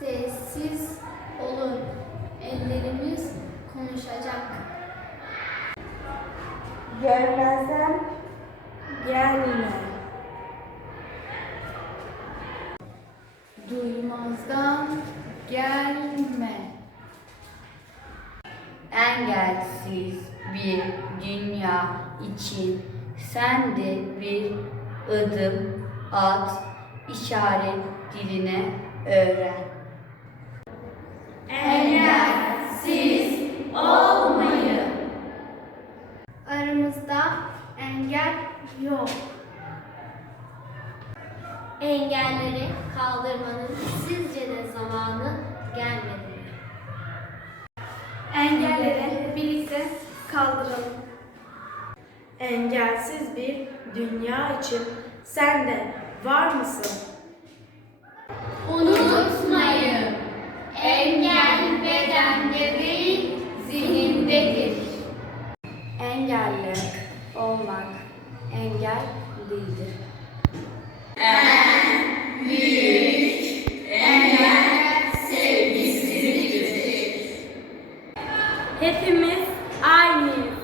Sessiz olun. Ellerimiz konuşacak. Görmezden gelme. Duymazdan gelme. engelsiz bir dünya için sen de bir adım at, işaret diline öğren. Engel yok. Engelleri kaldırmanın sizce de zamanı gelmedi mi? Engelleri birlikte kaldıralım. Engelsiz bir dünya için sen de var mısın? Unutmayın, engel bedende değil, zihindedir. Engelli olmak engel değildir. En büyük engel sevgisizliktir. Hepimiz aynıyız.